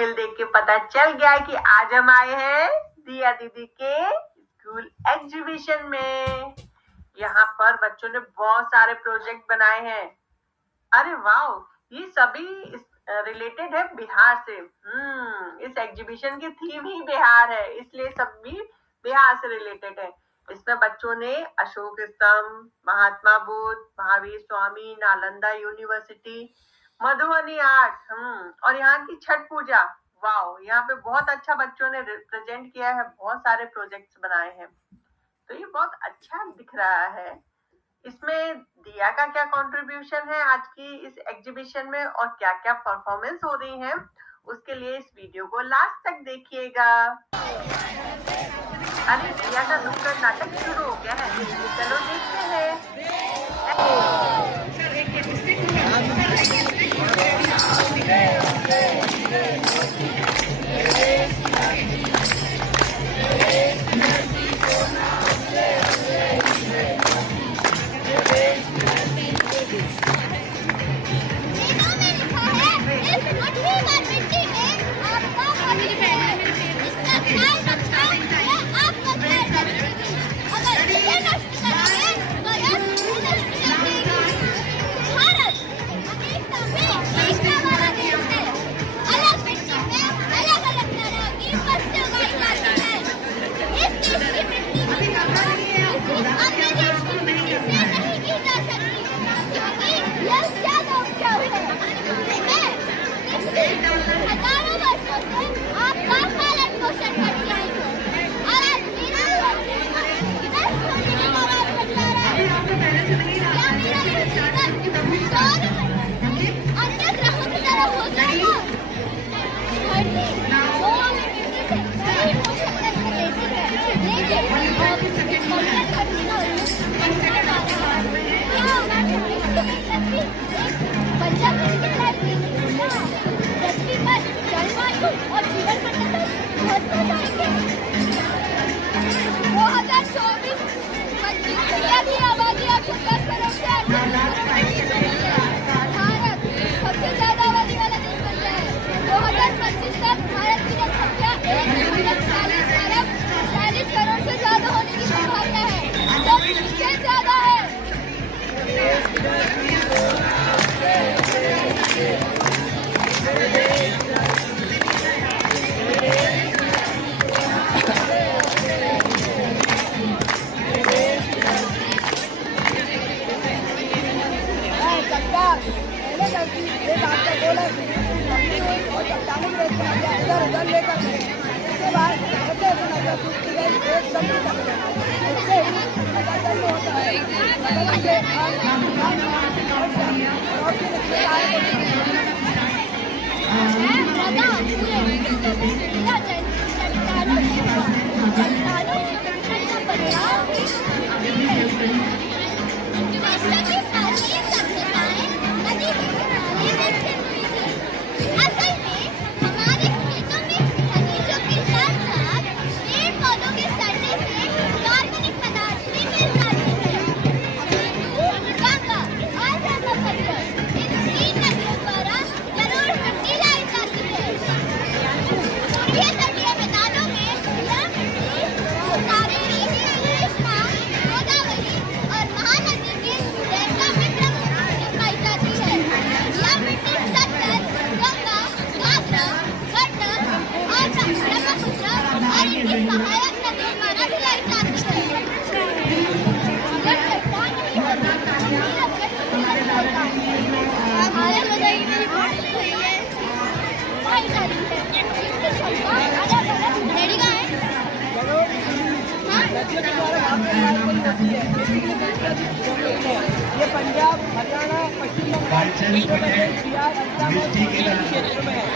Thumbnail देख के पता चल गया कि आज हम आए हैं दिया दीदी के स्कूल एग्जीबिशन में। यहाँ पर बच्चों ने बहुत सारे प्रोजेक्ट बनाए हैं। अरे वाह, ये सभी रिलेटेड है बिहार से। इस एग्जीबिशन की थीम ही बिहार है, इसलिए सभी बिहार से रिलेटेड है। इसमें बच्चों ने अशोक स्तंभ, महात्मा बुद्ध, महावीर स्वामी, नालंदा यूनिवर्सिटी, मधुबनी आर्ट और यहाँ की छठ पूजा। वाओ, यहाँ पे बहुत अच्छा बच्चों ने रिप्रेजेंट किया है, बहुत सारे प्रोजेक्ट्स बनाए हैं, तो ये बहुत अच्छा दिख रहा है। इसमें दिया का क्या कंट्रीब्यूशन है आज की इस एग्जीबिशन में और क्या क्या परफॉर्मेंस हो रही है, उसके लिए इस वीडियो को लास्ट तक देखिएगा। अरे दिया का नुक्कड़ नाटक शुरू हो गया है, चलो देखते हैं। ये पंजाब, हरियाणा, पश्चिम बंगाल, बिहार, असम और क्षेत्र में है।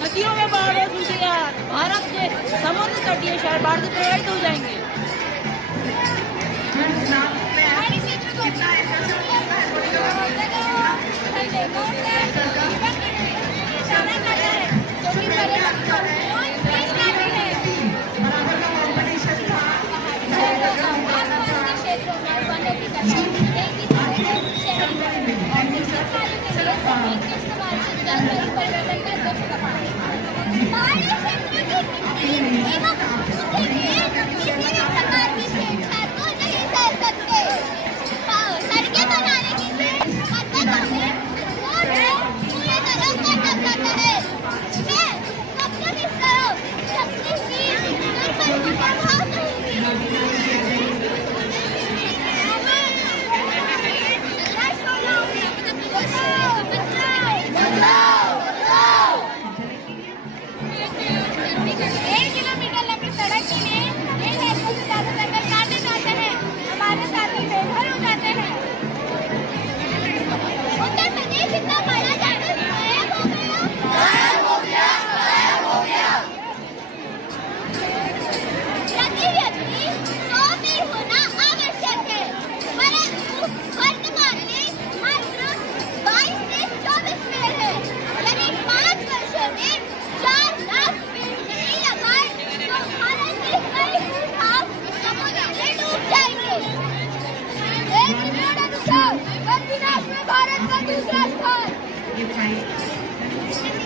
नदियों में बाढ़ हो चुकी है। भारत के समुद्र तटीय शहर बाढ़ से प्रभावित हो जाएंगे।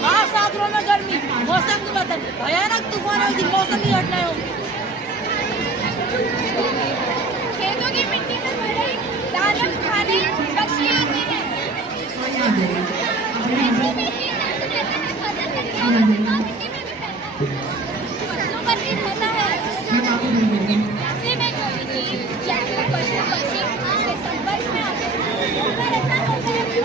महासागरों में गर्मी, मौसम के बदल, भयानक तूफान और मौसमी घटनाएं होंगी। खेतों की मिट्टी में पड़े दाने खाने पक्षी आते हैं। ऐसी में ही फसल कटती है, मिट्टी में भी फैलता है। फसलों पर ही रहता है। ऐसे में जो भी चीज या फिर पशु पक्षी उसके संपर्क में आते हैं, उन पर ऐसा होता है कि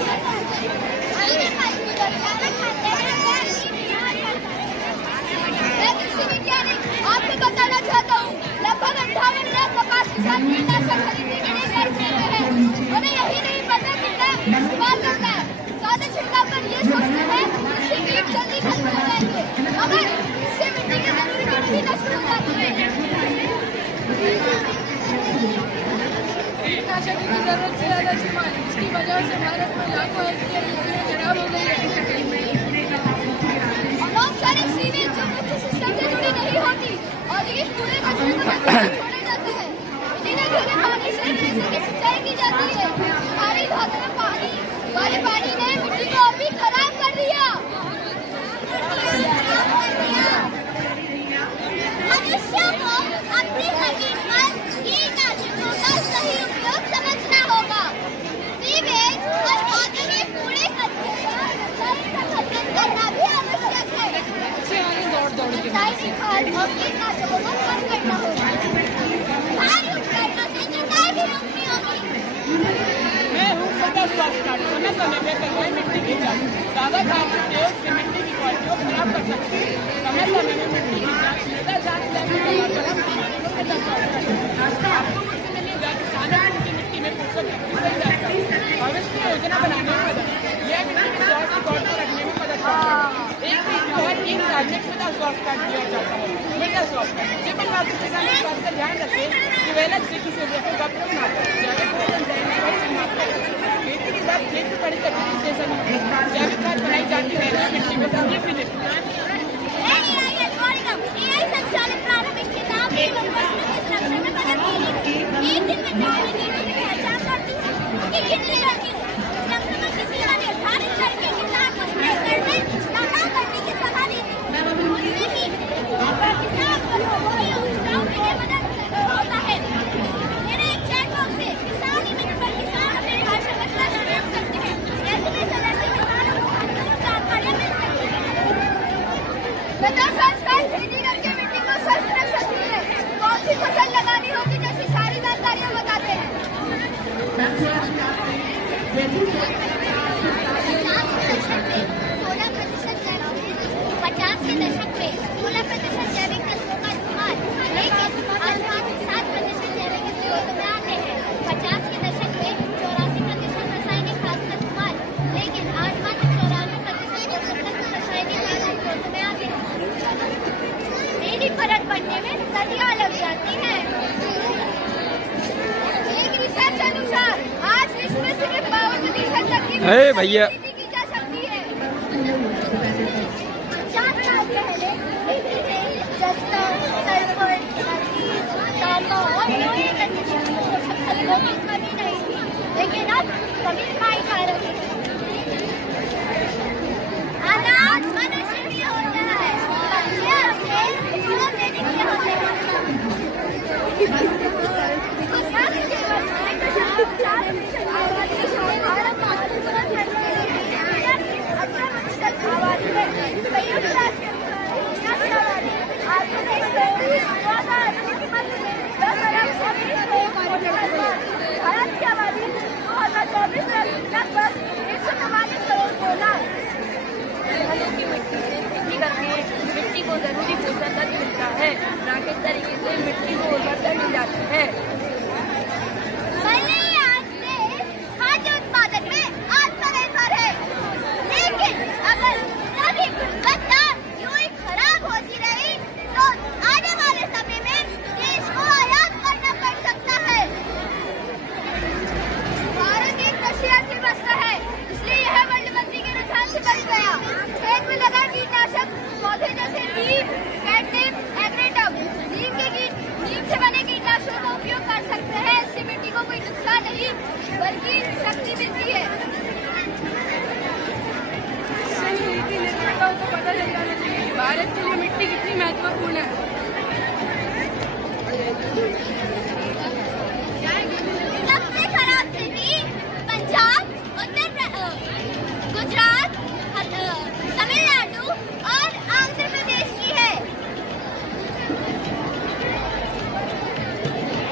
आपको बताना चाहता हूँ, लगभग 58 लाख कपास किसान कीटनाशक खरीदने के लिए कर्ज ले रहे हैं। उन्हें यही नहीं पता कितना इस्तेमाल करना है। ज्यादा छिड़काव कर ये सोचते हैं इससे कीट जल्दी खत्म हो जाएंगे, मगर इससे मिट्टी की जरूरी कीट भी नष्ट हो जाती है। कीटनाशक की जरूरत से ज्यादा इस्तेमाल, इसकी वजह से भारत में लाखों हेक्टेयर जमीन खराब हो गई है। बहुत सारे सीवेज जो मुख्य सिस्टम से जुड़ी नहीं होती और ये कूड़े कचरे को छोड़े जाते हैं। इन्हें धीरे पानी से खेती की सिंचाई की जाती है। भारी धातुओं पानी वाले पानी ने मिट्टी को और भी खराब कर दिया। मनुष्यों को अपनी जमीन पर कीटनाशकों का सही उपयोग समझना होगा। सीवेज और औद्योगिक कूड़े कचरे का सही प्रबंधन करना भी आवश्यक है। रासायनिक खाद और कीटनाशकों को कम करना होगा। भारी उपकरणों से जुताई भी रोकनी होगी। स्टार्ट समय समय पे करना है मिट्टी की जांच। ज़्यादा खाद के प्रयोग से मिट्टी की क्वालिटी को खराब कर सकते हैं। समय समय में मिट्टी की जांच, मृदा जांच लैब में आपको मुझसे मिलेगा किसानों को उनकी मिट्टी में पोषक तत्व सही जानकारी, भविष्य की योजना बनाने में मदद, यह मिट्टी की स्वास्थ्य रिकॉर्ड को रखने में मदद करता है। एक वीडियो हर 3 साल में मृदा स्वास्थ्य कार्ड दिया जाता है। मृदा स्वास्थ्य कार्ड ये बनवाते किसान इस बात का ध्यान रखें कि वह अलग से किसी वस्तु का प्रयोग न करें। जैविक खाद खेती के बाद खेत में बड़ी तकनीक से जैविक खाद बनाई जाती है जो मिट्टी में तकलीफ भी देती है। खेती करके मिट्टी को स्वस्थ रख सकती है। कौन सी फसल लगानी होगी जैसी सारी जानकारियां बताते हैं। 50 के दशक में 16% जैविक तत्वों का इस्तेमाल, लेकिन आज 7% जैविक उपयोग में आते हैं। 50 के दशक में 84% रासायनिक खाद का इस्तेमाल, लेकिन आज मात्र 94% रासायनिक खाद उपयोग में आते हैं। मेरी परत बनने में सदियां लग जाती हैं। एक रिसर्च अनुसार आज विश्व में सिर्फ 52% तक की भैया की जा सकती है। 4 साल पहले जस्ता, सल्फर, तांबा और लोहे जैसे पोषक तत्वों की कमी नहीं थी, लेकिन अब कमी पाई जा रही है। हालात मनुष्य भी होता है, ये अपने जीवन देने के होते हैं। भारत की आबादी 2024 में लगभग 144 करोड़ बोला। खेती करके मिट्टी को जरूरी पोषक तत्व मिलता है। प्राकृतिक तरीके से मिट्टी को उर्वरता मिल जाती है। खाद्य उत्पादन में आत्मनिर्भर है, लेकिन अगर सभी गुणवत्ता यूं ही खराब होती रही तो आने वाले समय में देश को आयात करना पड़ सकता है। भारत एक कृषि अर्थव्यवस्था है, इसलिए यह वर्ल्ड मंदी के रुझान से बच गया। खेत में लगा कीटनाशक पौधे जैसे नीम, कैटलिन, एग्रेटम, नीम से बने कीटनाशकों का उपयोग कर सकते हैं। इससे मिट्टी को कोई नुकसान नहीं बल्कि शक्ति मिलती है। को पता चल जाना चाहिए कि भारत के लिए मिट्टी कितनी महत्वपूर्ण है। सबसे खराब स्थिति पंजाब, गुजरात, तमिलनाडु और आंध्र प्रदेश की है।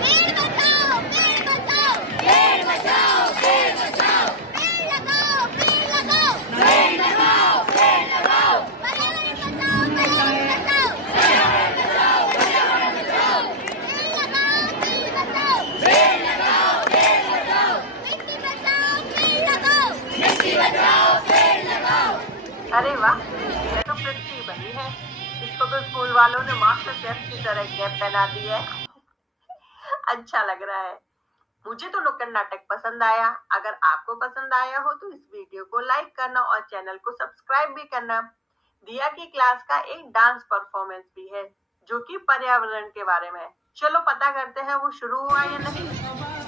पेड़ बचाओ, पेड़ बचाओ, पेड़ बचाओ, पेड़ बचाओ, पेड़ लगाओ, पेड़ लगाओ, पेड़ लगाओ, पेड़ लगाओ, पर्यावरण बचाओ, पर्यावरण बचाओ, पर्यावरण बचाओ, पर्यावरण बचाओ, पेड़ लगाओ, पेड़ बचाओ, पेड़ लगाओ, पेड़ बचाओ, मिट्टी बचाओ, पेड़ लगाओ, मिट्टी बचाओ, पेड़ लगाओ। अरे वाह, ये तो पृथ्वी बनी है। इसको तो स्कूल वालों ने मास्टर शेफ की तरह कैप पहना दी है। अच्छा लग रहा है। मुझे तो नुक्कड़ नाटक पसंद आया। अगर आपको पसंद आया हो तो इस वीडियो को लाइक करना और चैनल को सब्सक्राइब भी करना। दिया की क्लास का एक डांस परफॉर्मेंस भी है जो कि पर्यावरण के बारे में है। चलो पता करते हैं वो शुरू हुआ या नहीं।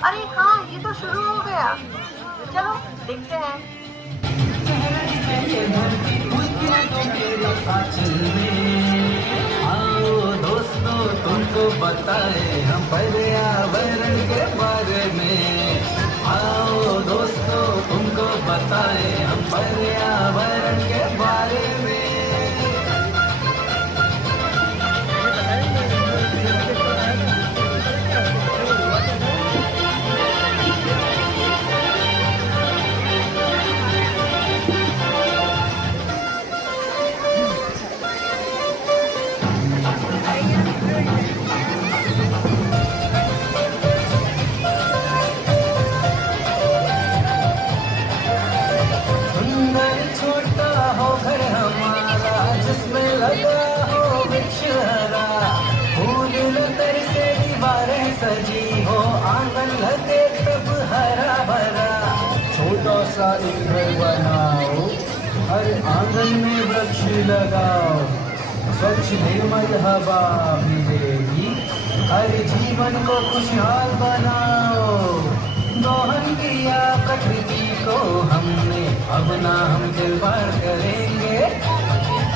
अरे हाँ, ये तो शुरू हो गया। चलो देखते हैं। आओ दोस्तों तुमको बताए हम पर्यावरण के बारे में। आओ दोस्तों तुमको बताए हम पर्यावरण के बारे में। सा एक घर बनाओ, हर आंगन में वृक्ष लगाओ, स्वच्छ निर्मल हवा मिलेगी, हर जीवन को खुशहाल बनाओ। दोहन किया प्रकृति को हमने, अब ना हम खिलवाड़ करेंगे।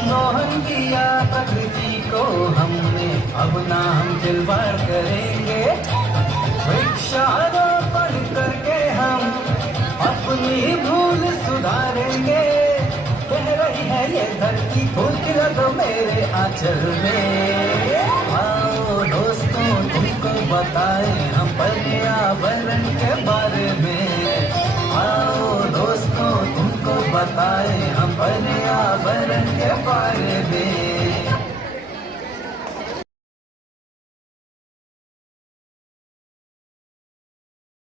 दोहन किया प्रकृति को हमने, अब ना हम खिलवाड़ करेंगे। वृक्षारोपण करके हम अपनी भूल सुधारेंगे। कह रही है ये धरती फूल खिला दो मेरे आंचल में। आओ दोस्तों तुमको बताएं हम पर्यावरण के